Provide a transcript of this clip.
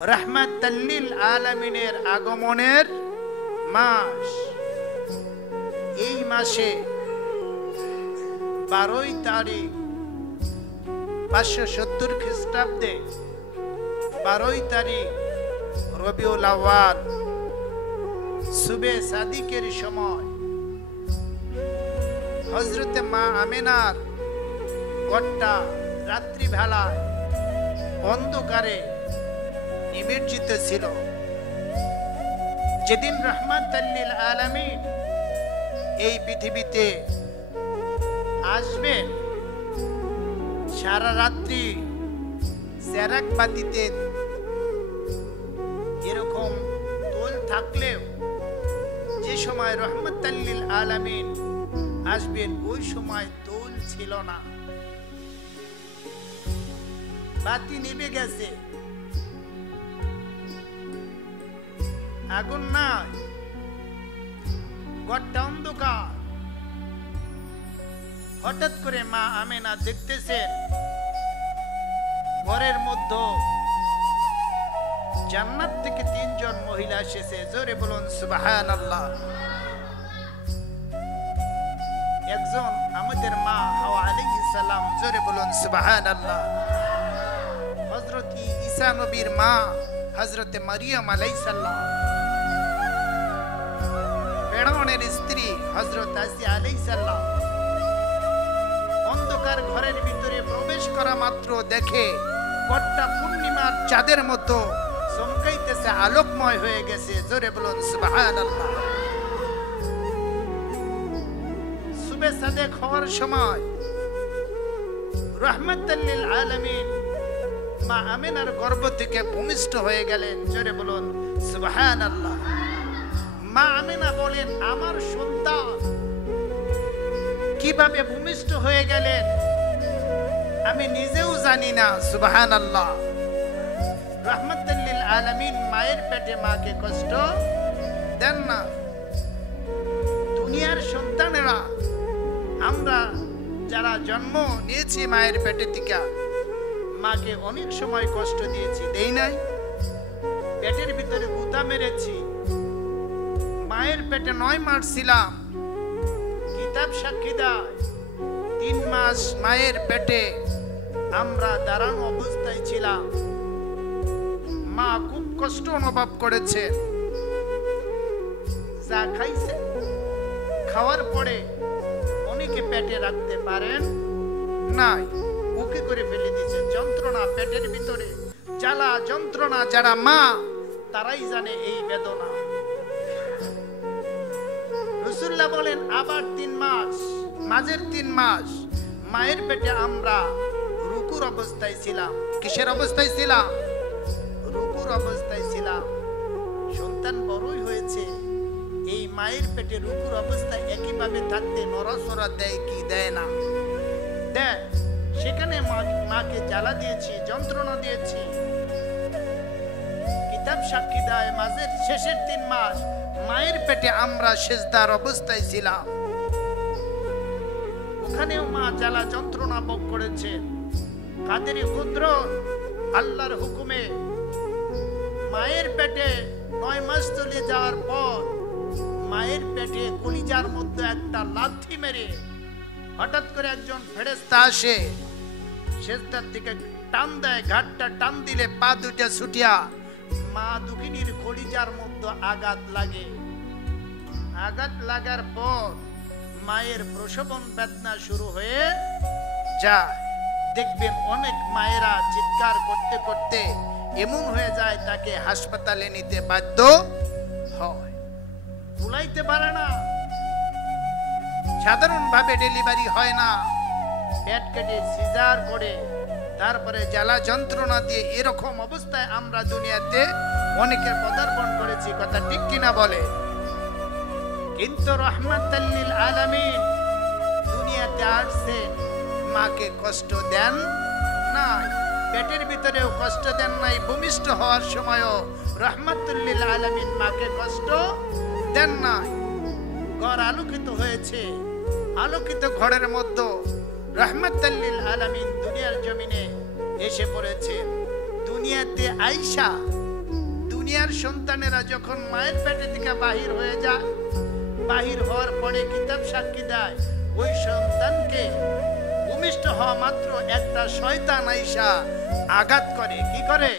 রাহমাতাল্লিল আলামিনের আগমনের মাস। এই মাসে 12 তারিখ 570 খ্রিস্টাব্দে 12 তারিখ রবিউল আউয়াল সুবে সাদিকের সময় হযরতে মা আমিনার ঘরটা রাত্রিবেলায় অন্ধকারে নিমজ্জিত ছিল। যেদিন রাহমাতাল্লিল আলামিন এই পৃথিবীতে আসবেন, সারা রাত্রি চেরাগ বাতিতে এরকম তোল থাকলেও যে সময় রাহমাতাল্লিল আলামিন আসবেন ওই সময় তোল ছিল না, বাতি নিভে গেছে, আগুন নাই, ঘরটা অন্ধকার। হঠাৎ করে মা আমিনা দেখতেছেন ঘরের মধ্যে জান্নাত থেকে 3 জন মহিলা এসেছে। জোরে বলুন সুবহানাল্লাহ। একজন আমাদের মা হাওয়া আলাইহিস সালাম, জোরে বলুন সুবহানাল্লাহ। হযরত ঈসা নবীর মা হযরতে মারিয়াম আলাইহিস সালাম, ফেরাউনের স্ত্রী হযরত আসিয়া আলাইহিস সালাম অন্ধকার ঘরের ভিতরে প্রবেশ করা মাত্র দেখে ঘরটা পূর্ণিমার চাঁদের মতো চমকাইতেছে, আলোকময় হয়ে গেছে। জোরে বলুন সুবহানাল্লাহ। সুবে সাদেক হওয়ার সময় রাহমাতাল্লিল আলামিন মা আমিনার গর্ভ থেকে ভূমিষ্ঠ হয়ে গেলেন। জোরে বলুন সুবহানাল্লাহ। মা আমিনা বলেন, আমার সন্তান কিভাবে ভূমিষ্ঠ হয়ে গেলেন আমি নিজেও জানি না। সুবহানাল্লাহ। রাহমাতাল্লিল আলামিন মায়ের পেটে মাকে কষ্ট দেন না। দুনিয়ার সন্তানেরা আমরা যারা জন্ম নিয়েছি মায়ের পেটে থেকে মাকে অনেক সময় কষ্ট দিয়েছি, দেই নাই? পেটের ভিতরে গুতা মেরেছি, মায়ের পেটে 9 মাস ছিলাম। কিতাব সাক্ষী দেয় 3 মাস মায়ের পেটে আমরা দাঁড়ানো অবস্থায় ছিলাম। মা খুব কষ্ট অনুভব করেছে। যা খাইছে, খাওয়ার পরে অনেকে পেটে রাখতে পারেন নাই, বুকে করে ফেলে দিয়েছে। যন্ত্রণা পেটের ভিতরে, জ্বালা যন্ত্রণা, যারা মা তারাই জানে এই বেদনা। রাসূলুল্লাহ বলেন, আবার 3 মাস, মাঝের 3 মাস মায়ের পেটে আমরা রুকুর অবস্থায় ছিলাম। কিসের অবস্থায় ছিলাম? রুকুর অবস্থায় ছিলাম। সন্তান বড়ই হয়েছে, এই মায়ের পেটে রুকুর অবস্থায় একইভাবে থাকতে নড়াচড়া দেয় কি দেয় না? দেয়। সেখানে মাকে জ্বালা দিয়েছি, যন্ত্রণা দিয়েছি। কিতাব সাক্ষী দেয় মাঝের শেষের 3 মাস মায়ের পেটে আমরা সিজদার অবস্থায় ছিলাম। ওখানেও মা জ্বালা যন্ত্রণা ভোগ করেছে। কাদেরই কুদরত, আল্লাহর হুকুমে মায়ের পেটে 9 মাস চলে যাওয়ার পর মায়ের পেটে কলিজার মধ্যে একটা লাথি মেরে হঠাৎ করে একজন ফেরেশতা আসে, সিজদার থেকে টান দেয়। ঘাটটা টান দিলে পা দুইটা ছুটিয়া মা দুঃখিনীর কলিজার মধ্যে আঘাত লাগে। আঘাত লাগার পর মায়ের প্রসবন বেদনা শুরু হয়ে যায়। দেখবেন অনেক মায়েরা চিৎকার করতে করতে এমন হয়ে যায় তাকে হাসপাতালে নিতে বাধ্য হয়, কুলাইতে পারে না। সাধারণভাবে ডেলিভারি হয় না, পেট কেটে সিজার করে তারপরে জ্বালা যন্ত্রণা দিয়ে এরকম অবস্থায় আমরা দুনিয়াতে অনেকের পদার্পণ করেছি। কথা ঠিক কিনা বলে? কিন্তু রাহমাতাল্লিল আলামিন দুনিয়াতে আসছে, মাকে কষ্ট দেন নাই, পেটের ভিতরেও কষ্ট দেন নাই। ভূমিষ্ঠ হওয়ার সময়ও রাহমাতুল্লিল আলামিন মাকে কষ্ট দেন নাই। ঘর আলোকিত হয়েছে, আলোকিত ঘরের মধ্যে রাহমাতাল্লিল আলামিন দুনিয়ার জমিনে এসে পড়েছে। দুনিয়াতে আইসা দুনিয়ার সন্তানেরা যখন মায়ের পেটে থেকে বাহির হয়ে যায়, বাহির হওয়ার পরে কিতাব সাক্ষী দেয় ওই সন্তানকে ভূমিষ্ঠ হওয়া মাত্র একটা শয়তান আইসা আঘাত করে। কি করে?